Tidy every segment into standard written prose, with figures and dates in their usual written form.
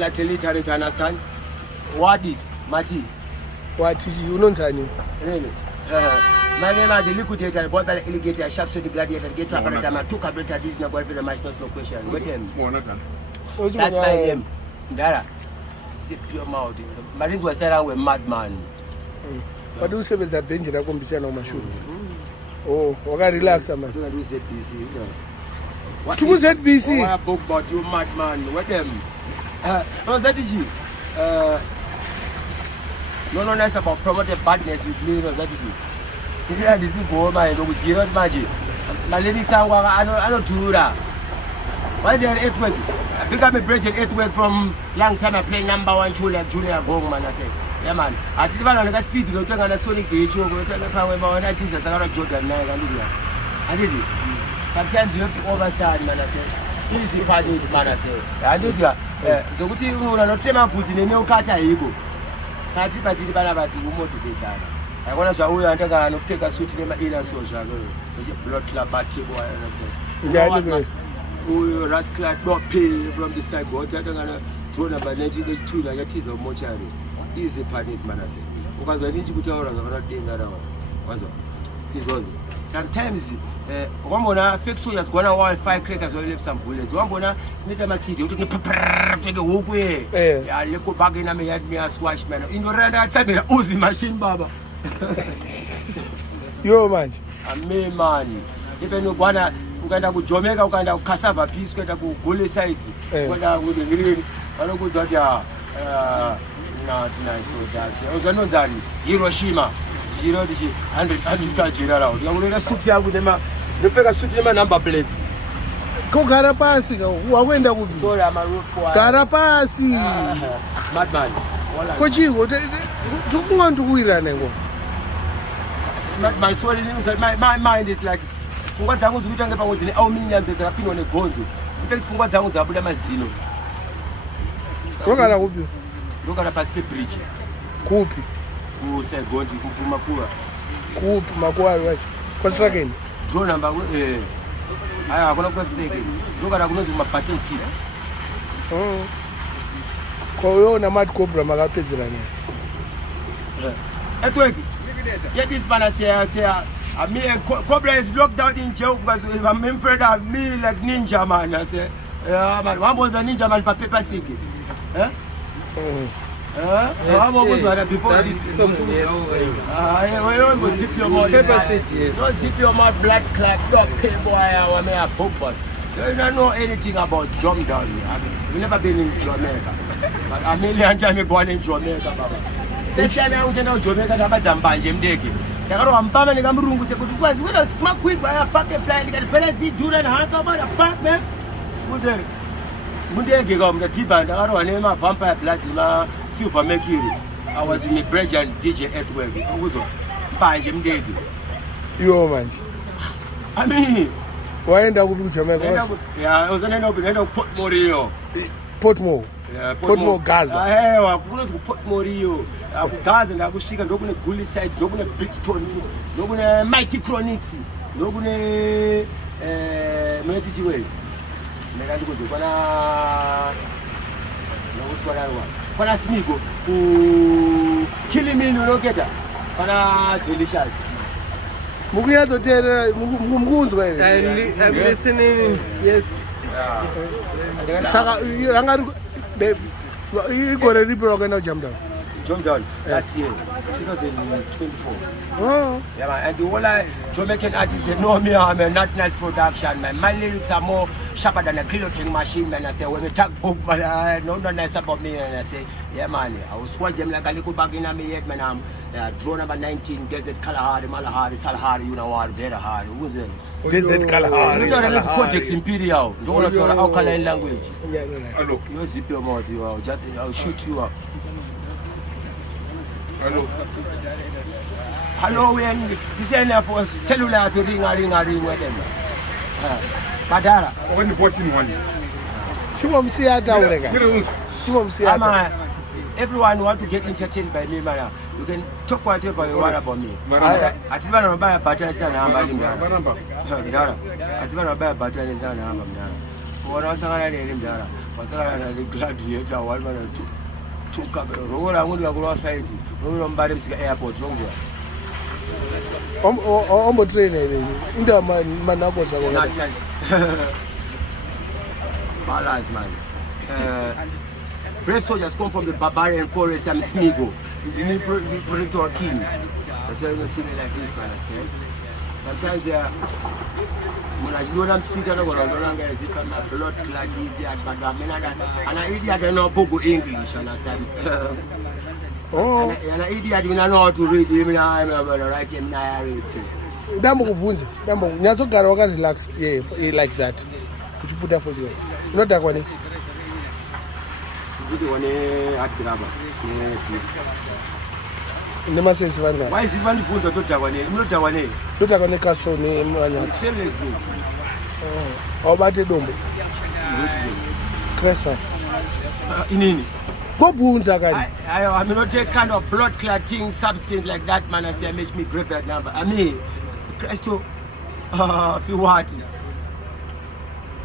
literally to understand. What is Mati? What is you know Zani? Really? My name is the liquidator, bought by the alligator, sharp to the gladiator, get up at the two carburetor, this is not going to be the much no question. With them. That's my name. Dara. Sip your mouth. Marines was telling with madman. What do you say with that bench that come to my shoe? Oh, okay, relax, man. Do ZBC. What to ZBC? What book about you madman? What them? What's that is you? No, nice about promoting badness with me, no, that is you. If you had this boy, my which you not magic. My lyrics are I don't do that. Why is there 8 week? I become a bridge 8 week from long time I play #1 Julia Bowman. I say, yeah man. I tell you on the speed to go on a Sonic beach, you go to the power about Jesus, I got Jordan. I did it. Sometimes you have to overstand, man. I say, this is part of man. I say, I did it. So what you want to put in a new catcher, you go. Can't you party the banana to motivate? I want to show you and take a suit in my inner social. Blood club, batty boy, and I say, oh, rascal, not pay from the side, but I'm going to throw number 1982 like a tease of mortuary. Easy panic, man. I say, because I need you to tell us about things around. What's up? This was sometimes one more fix so just gonna want 5 crackers or leave some bullets. One more need my kid, you take a walk away. Yeah, look back in me had me a swash man. In your radar, tell me, Uzi machine, Baba. Yo, man. A me man. Even you wanna go Jamaica, ukaenda cassava piece, ukaenda ku Gole side, ukaenda with the green, I don't go to not nice production. I was not done. Hiroshima. Zero, 100 general. You want to suit you with them. You pick a suit them number plates. Go Garapasi. Who went with you? Sorry, I'm a rope boy. Garapasi. Madman. Koji, what do you want to win? My sorry, my mind is like. What I was looking about was in all millions that have been on a gold. In fact, what I was about Mazino. What can I help you? Look at a Pacific Bridge. Copy. Who said going to Makura? Coop, Makura, right? What's again? Draw number. I want to go again. Look at my pattern seats. Oh. Corona mad cobra, my pizza. At work. Get this man say, I mean, Cobra is locked out in jail because I'm afraid of me like ninja man. I say, yeah, man. One was a ninja man for Paper City. Huh? How was that before this? You zip your mouth. Paper City. Don't zip your mouth, blood clot. Don't pay boy. I may have book, but you don't know anything about jump down. We've never been in Jamaica. But a million times born in Jamaica. This time I was in Jamaica. I'm a Jim Deggy. I'm coming. I'm room. We don't smoke weed. I have fucking flying. The parents be doing hand over the fuck, man. Who's there? Munde gigam the T-band. I don't name a vampire blood. Super Mercury. I was in the bridge and DJ Edward. Who's up? By Jim Deggy. Yo, man. I mean, why end up with Jamaica? Yeah, I was an end up in Portmore. Portmore. Yeah, Portmore Gaza. I'm going to Portmore. Gaza and I was shaking. Don't go to Gully side. Don't go to Bridgestone. Don't go to Mighty Chronics. Don't go to Medici Way. I go to Pana Smigo. Who killing me? You don't get that. Pana delicious. Mugia to tell Mugun's way. I'm listening. Yes. Saka, you got a liberal organized jump down. Jump down last year, 2024. Oh. Yeah, man. And the whole Jamaican artists, they know me. I'm a not nice production, man. My lyrics are more sharper than a guillotine machine, man. I say, when we talk book, but no nice about me. And I say, yeah, man. I will swatch them like a little bag in my head, man. I'm draw number 19, Desert Kalahari, Malahari, Salahari, you know what, Derahari. Who's it? Desert Kalahari. You don't Cortex Imperial. Don't want to talk alkaline language. Yeah, right. Look, you zip your mouth, I'll shoot you up. Hello, when this is for cellular to ring with them. Badara. When you watching one, She won't see her down. She won't see her. Everyone want to get entertained by me, man. You can talk whatever you want about me. I just want to buy a battery and I'm buying them. I just want to buy a battery and I'm Wana wasangana nini mdara? Wasangana na Gladiator 1 mana 2 kamera. Rola ngundi wakulwa flight. Rola mbali msika airport nongwa. Ombo train ile. Inda manako za kwa. Balance man. Brave soldiers come from the barbarian forest and Smigo. You need to protect our king. That's why you see me like this, man. I said. Sometimes when I do them street, I don't know guys. If I'm a blood clad idiot, but I'm an idiot. I don't know Bogo English, understand? Oh. An idiot, you know how to read. You know I'm going to write him. I read. Dambo kuvunza. Dambo. Nyazo gara waka relax. Yeah, like that. Could you put that for you? Not that one. Nema sense vanga. Why is it one put to Tawane? No Tawane. To Tawane kaso ni mwanya. Seriously. Oh. Obate dombo. Kresa. Inini. Go bunza gani. I mean not take kind of blood clotting substance like that man. I say make me grab that number. I mean, Christo. If you want.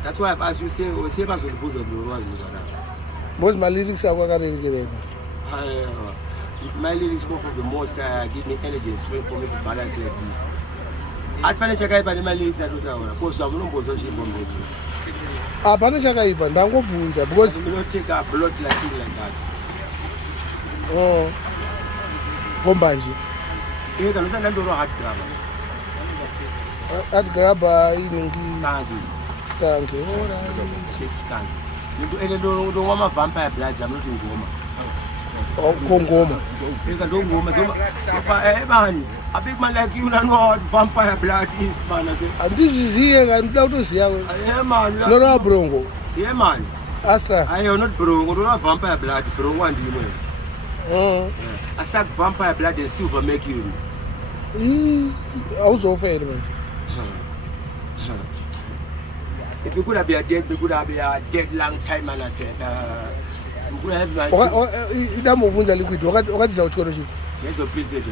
That's why as you say, we say person put on the was Both my lyrics are working. My lyrics go from the most give me energy and strength for me to balance like this. As far as I can my lyrics are not because I'm not position bomb. Apana chakaipa ndangobvunza because you don't take a blood clotting like that. Oh. Gombanje. You can understand that hard grammar. Hard grabber iningi skanky. Alright. Take skanky. You don't want my vampire blood, I'm not in Goma. Oh, Kongoma. You can don't go, man. A big man like you don't know what vampire blood is, man. And this is here and Plautus here. Yeah, man. No, Brongo. Yeah, man. Astra. I am not Brongo, don't have vampire blood, Brongo and you know. Oh. I said vampire blood and silver make you. I was afraid, man. If you could have been dead, we could have been a dead long time, and I said, I'm going to have my. Idamuvunza liquid. What is our scholarship? Let's go build it.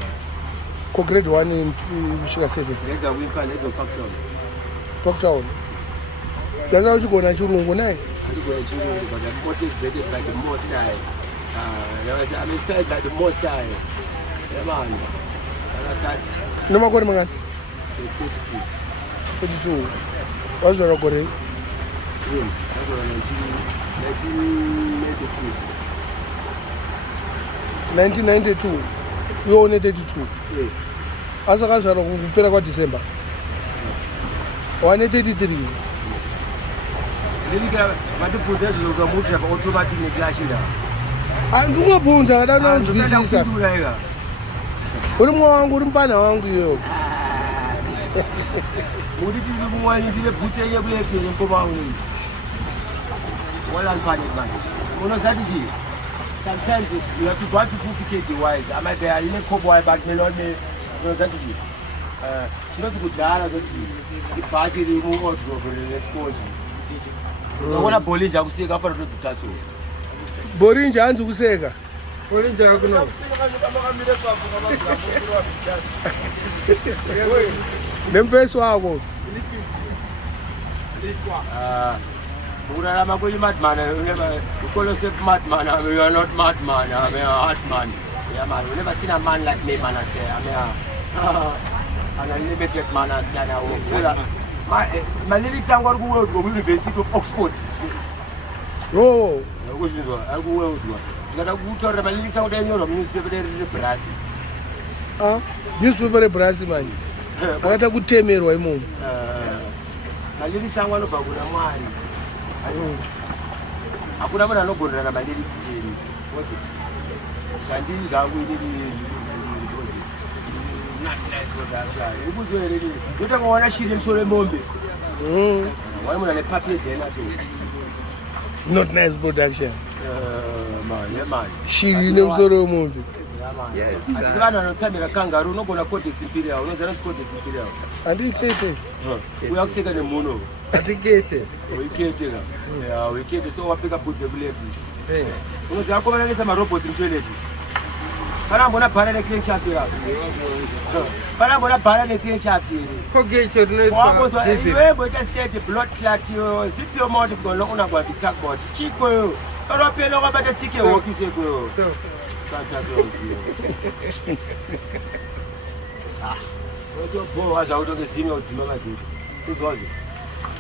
Grade 1 in Sugar 7. Let's go win for let's go Cocktown. Cocktown. That's how you go to Churungu now. I'm going to show you, but I'm motivated by the most time. I'm inspired by the most time. Yeah, man. Understand? No more good, man. 42. 42. What's your record? That's 1992. You only 32. Yeah. As a result of December. 183. Andikubvunza kadana unzwisisa. Uri mwangu uri mpana wangu iyo. Uri tiri kumwani ndire bhutse yekulethe mukoma wangu. Wala mpane man. Unozati chi? Sometimes you have to go to duplicate the wise. I might be a little cowboy but me not me. Unozati chi? Chinoti kudhara kuti ibhachi riri muwardrobe response. So wona bolinja kuseka apa rotodzikaso. Borinja hanzi kuseka. Bolinja akuno. Nempeso wako. Urarama kwenye madman, you call yourself madman, you are not madman, I'm a hard man. Yeah man, you never seen a man like me, man. I say, I'm an unlimited man. I stand out. My lyrics are going to go to the University of Oxford. Oh. I go to my lyrics are going to newspaper in Brazil. Newspaper in Brazil, man. I got a good time here, Mom. My lyrics are going to go to hakuna mwana anogondana na lyrics zeni wote shandini zangu ili not nice production ukuzo ile yote kwa wana shiri msole mombe wale mwana ne papier tena so not nice production man yeah man shiri ne msole mombe yes adivana notamira kangaroo unogona cortex imperial unozana cortex imperial andikete uyakuseka nemuno Atikete. Wikete la. Yeah, wikete so wapika putse buleti. Unozi akomana nesa marobot in toilet. Parambona bhala ne-cleanshaft yakho. Parambona bhala ne-cleanshaft. Kogecho Wakozwa rinoiswa iwe boita state blood clot yo. Zipyo mount golo unagwa bitagboard. Chiko yo. Oropelo kwabata stick ehokise ko. So, Santa Claus yo. Oto bo waza utoke zime udzima madini. Uzwaje?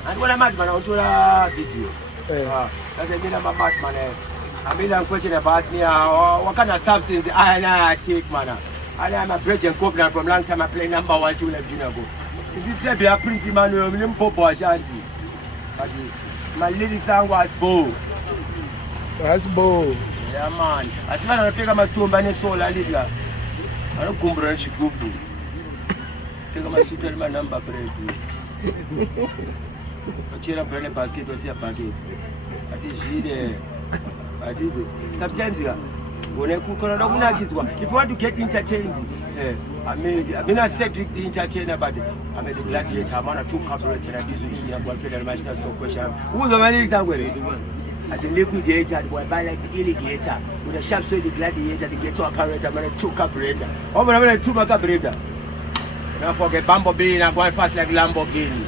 Andibona manje mana utola video. That's a bit of my bad man. I mean, I'm question about me. What kind of substance I take, man? I am a Belgian covenant from long time. I play number 1 tune of Ginago. If you tell me a Prince Emmanuel, I'm Popo Ashanti. But my lyrics song was Bo. That's Bo. Yeah, man. I think I'm going to take my stone by the soul. I live here. I don't come and she go to. Take my suit and my number, bread. Chira brand basket was a packet. That is she. That is it. Sometimes if you want to get entertained, I mean, I've been a Cedric the entertainer, but I'm a gladiator. I'm on a 2 carburetor and this is the one machine stop question. Who's the man example? At the liquidator, boy, buy like the alligator with a sharp sword, the gladiator, the ghetto apparatus, I'm on a 2 carburetor. Oh, but I'm on a 2 carburetor. Don't forget Bumblebee and I'm going fast like Lamborghini.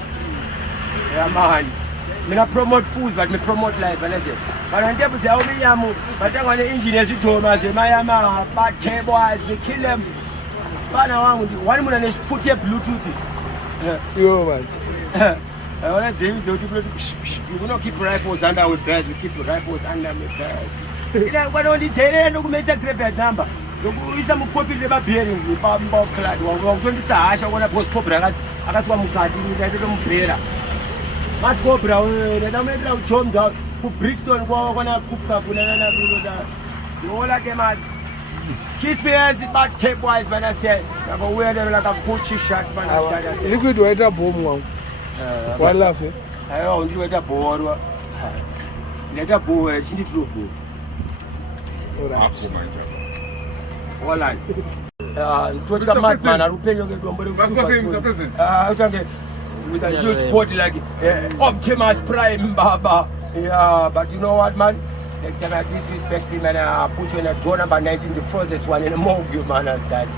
Yeah, man. I don't promote food, but I promote life. And I say, but I'm able to say, but I'm the engineers who told me, I say, my bad boys, we kill them. But now, one minute, they put your Bluetooth. Yo, man. I want to say, you will not keep rifles under with birds, we keep rifles under with birds. Why don't you tell them, look, make a great number? Look, some coffee never bearings, if I'm more clad, or 20 hours, I want to post cobra. I got one Mukati, I don't bear. Much go brown, they don't make out John Dog, who Brixton go on a cook up with another. You all like a man. Kiss me as it back tape wise, but I said, I'm aware they're like a Gucci shot. Liquid water bomb. One laugh. I don't do it a board. Let a boy, she did true. All right. George Madman, I'll pay you with a huge body like Optimus Prime, Baba. Yeah, but you know what, man? Next time I disrespect me, man, I put you in a draw number 19, the furthest one in a mug, you man, understand?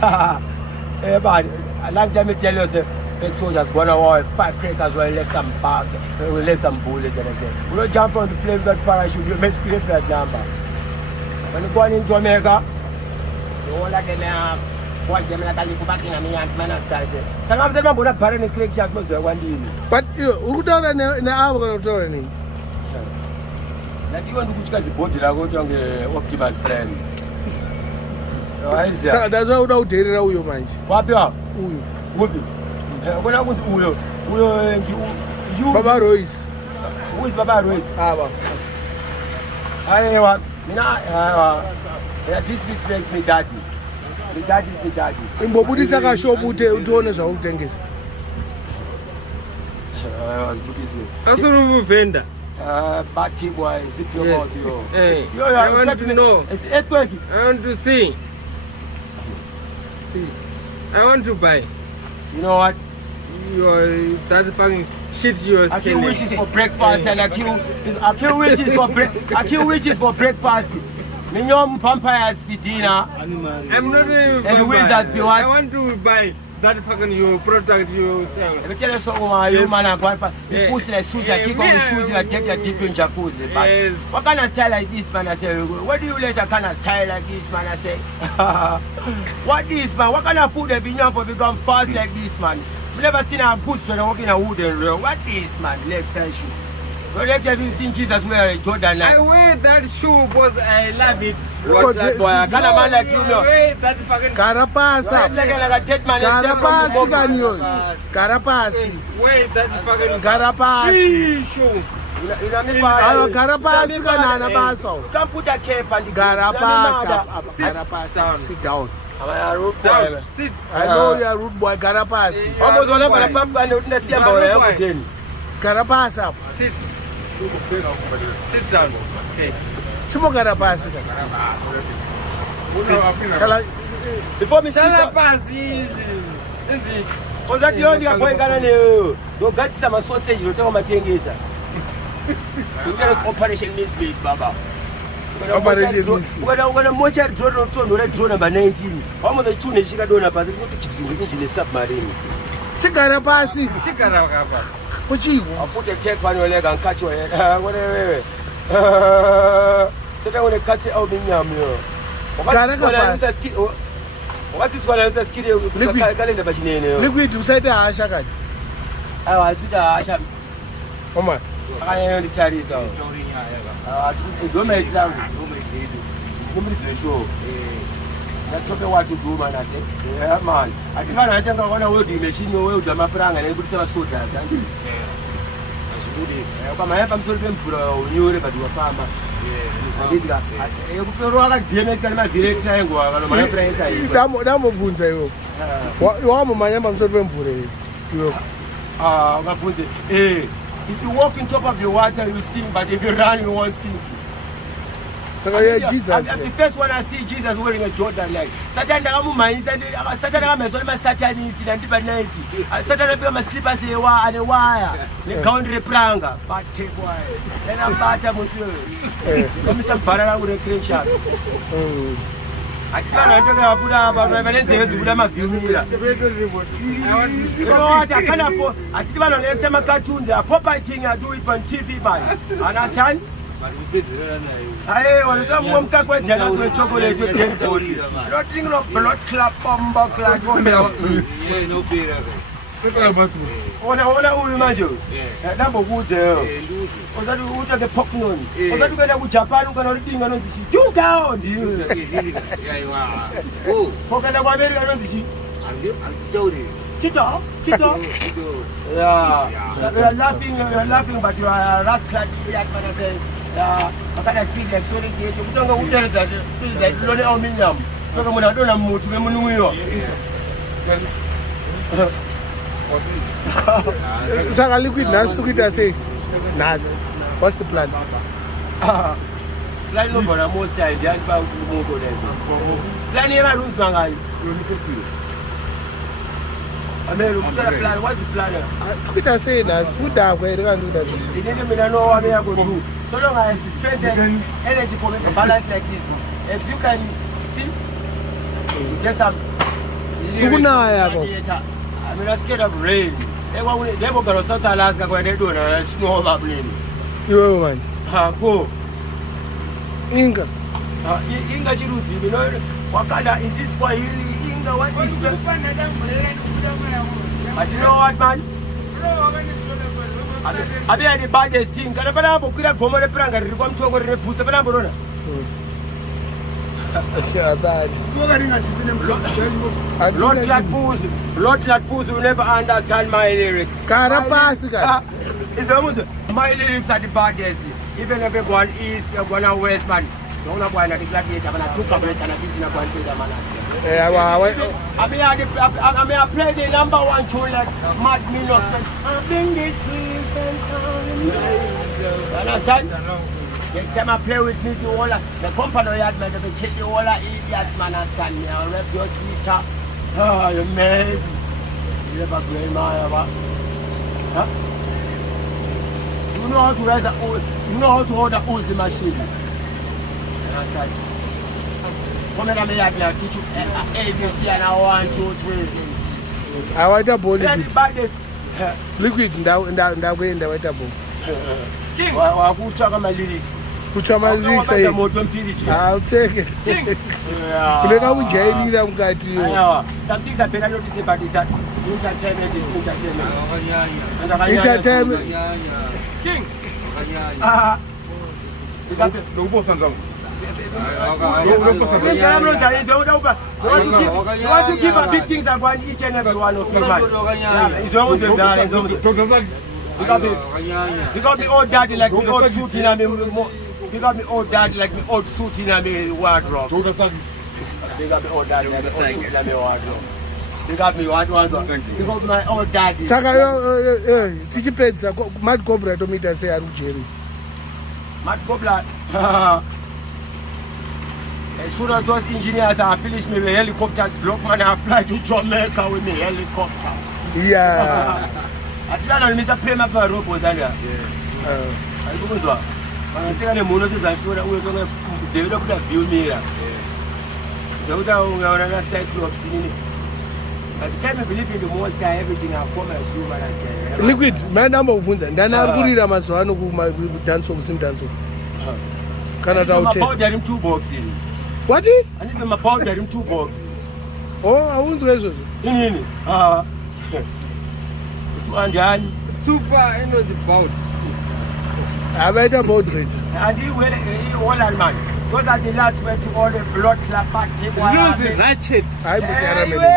Yeah, but I like them to tell you, say, fake soldiers gone away, 5 crackers, we left some bag, we left some bullets, and I say, we don't jump on the plane with that parachute, you make great that number. When you go into Jamaica, you all like them, what them like a little back in a me and man and style say. Can I say, I'm going to bury the crack shot, one day. But who don't know how we're going to That you want to go to the body, I go to the Optimus Prime. So that's how we did it, you mind. What you are? When I went to you, Baba Royce. Who is Baba Royce? I disrespect me, daddy. The daddy is the daddy. In Bobudisa show Bute, Jonas or Tengis. That's a vendor. Batty boy, zip your Yes. mouth, yo. Hey, Yo, I want to know. It's earthquake. I want to see. See. I want to buy. You know what? Your that fucking shit you are I kill selling. witches for breakfast and I kill witches for breakfast. Minyom vampires for dinner. I'm not a And the wizard for what? I want to buy that fucking your product you sell. Let me tell you something, you man, you push like Susie, kick off the shoes, you take the deep in jacuzzi. But Yes. what kind of style like this, man? I say, what do you let a kind of style like this, man? I say, what this, man? What kind of food have you known for become fast like this, man? We never seen a goose trying to walk in a wooden rail. What this, man? Leg style shoe. So let's have you seen Jesus wear a Jordan I like? wear that shoe because I love it. What's that boy? I kind of man like you, I no. wear that fucking Carapasa. Like a dead man. Carapasi Canyon. Carapasi. wear that fucking Carapasi. shoe. Carapasi Canana Basso. Don't put a cape and the Carapasa. Sit Carapasi. down. Sit down. I'm a root Down. boy. Sit. I know you're rude boy. Carapasi. Almost one of the pump and the see about it. Carapasa. Sit. Sit down. Okay. Chumo Carapasi. Before me sit Shut up. up, Was that the only boy can you got some sausage, you tell my thing is. You tell operation means meat, Baba. ukana mochari drone unotonhora drone number 19 wamoza chitune chikadona pasi kuti chitikindikiji submarine chigara pasi kuchigwa apute take one lega nkacho wewe sasa une kati au minyamyo wakati sikwana nza skidi kalenda bachinene yo liquid usaite hasha kani awa asikuta asha oma akayo nditarisa goma itilangu show natope watu duma nase man ativana atanga kuona welding machine welda mapuranga nekutisa vasoda zangi kama hapa msori pemvura unyore bati wafamba andika kupero akadhemesa nemavhiri triangle vanomanya puranga hivi ndamobvunza iwo wamomanyamba msori pemvura iwo ukabvunze if you walk in top of your water you sing, but if you run you won't sing. So Jesus. I'm the first one I see Jesus wearing a Jordan like. Satan Satan I'm Satanist and deep at night. Satan be my slippers and a wire. The country pranga. But take wire. Then I'm better monsieur. Come some barara with a crane shot. Atikana natoka kuda baba valenze wezi kuda mavyumira. You know what I can't afford. Atikana naleta cartoons a popating I do it on TV by. Understand? Aye, wanasema mwamka kwa jana sio chocolate with 10 body. Not thinking of blood clot bomba clot. Yeah, no beer. Ona huyu majo. Dambo kuze yo. Ozatu ucha the pop noni. Ozatu kwenda ku Japan ukana rudinga nonzi chi. Juka ndiyo. Oh, pokada kwa America nonzi chi. Anti Kita. Yeah. You are laughing but you are rascal yet man say. Yeah, akana speed like so ngiye kutonga udereza pizza lone au minyam. Toka muna dona mutu memunuyo. Saka liquid nas tukita say nas. What's the plan? Plan no for most time they about to move on there. Plan ema rules mangani. Amelu kutara plan what's the plan? Tukita say nas tuda kwa ere kan do that. Inene mina no wa me go do. So long as the strength and energy for me to balance like this. If you can see there's some Tukuna yako. I mean, I'm scared of rain. They go to South Alaska where they do and snow over plane. You man. Go. Inga. Inga Chiruti, you know, Wakanda, is this Swahili? Inga, what is it? But you know what, man? I mean, the baddest thing. Can I put up a good Gomor Pranga? You come to over the Pusa Banana. Lord Latfus will never understand my lyrics. It's almost my lyrics are the baddest. Even if you go on east, you go on west, man. Don't know why I gladiator and I took a break and I business going to the man. I play the number one tune like Mad Million. I bring this dreams and understand? Next time I play with me, the company yard man, they kill you all idiots, man, and stand me. I'll rep your sister. Oh, you mad. You never play my huh? You know how to raise a you know how to hold a Uzi machine. Understand? Come in the yard now, teach you ABC and I 1, 2, 3. I want a ball liquid in that way in the water bowl. Who talk my lyrics? I'll take it. Some things are better not to say, but is that entertainment is entertainment. Entertainment. King. You want to give a big things about each and every one of you, man. It's almost a balance. You got me old daddy like me old suit in me. You got me old daddy like me old suit in me wardrobe. You got me old daddy like me old suit in me wardrobe. You got me what one? You got my old daddy. Saka teach pets Mad Cobra to me to say Aru Jerry. Mad Cobra. As soon as those engineers are finished me with helicopters, block man, I fly to Jamaica with me helicopter. Yeah. I don't miss a payment for robots. I go as well. I say the monos is I'm sure that we're going to Kudzevela kuda view mirror. Zauta ungaona na cyclops nini. By the time you believe in the most high, everything will come at you, man. Liquid, man number uvunza. Ndana arikurira mazuva ano kudanso kusimdanso. Kana taute. Mapowder in 2 box ini. What? Andizo mapowder in 2 box. Oh, awunzwe izvo. Inini? Anjani? Super energy bout. Avaita boat rate. And he will Holland man. Those are the last way to all the blood clot party. Lose ratchet. Hayi butera mele.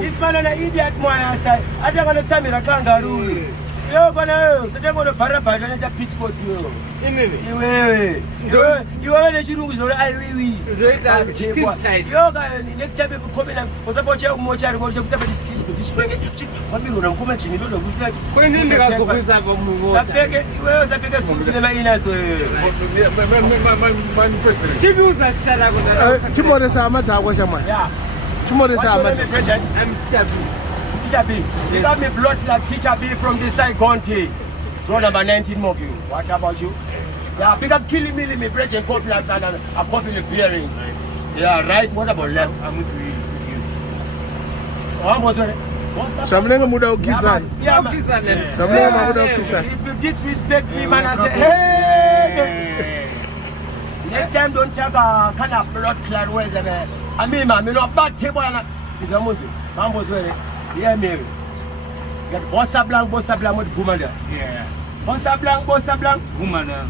This man an idiot man say. I don't want to tell me the kangaroo. Yo bana, sithe ngono barabara neta pitcoat yo. Inini? You are the chirungu zino aiwi. Skin tight. Yo ga next time you come in usapoche umochari ngoje kusaba diskich kuti kwamiro namkoma chini ndo kusina. Kwenini ndikazokuisa pamumocha? Sapeke iwewe sapeke suti nemainaso. Chibuza sitara kuna. Chimoresa amadza ako shamwana. Yeah. Chimoresa amadza. I'm Chabi. Teacher B. You got me blood like Teacher B from this side county. Draw number 19 Mogi. What about you? Yeah, pick up killing me, break and copy like that and a copy the bearings. Yeah, right. What about left? I'm with you. What's that? Shamlenga muda ukisana. Yeah, man. Shamlenga muda ukisana. If you disrespect me, man, I say, hey! Next time, don't take a kind of blood clot ways. I mean, man, you know, bad table. It's a movie. Mambo's wearing. Yeah, Mary. Get bossa blanc with Gumada. Yeah. Bossa blanc, Gumada.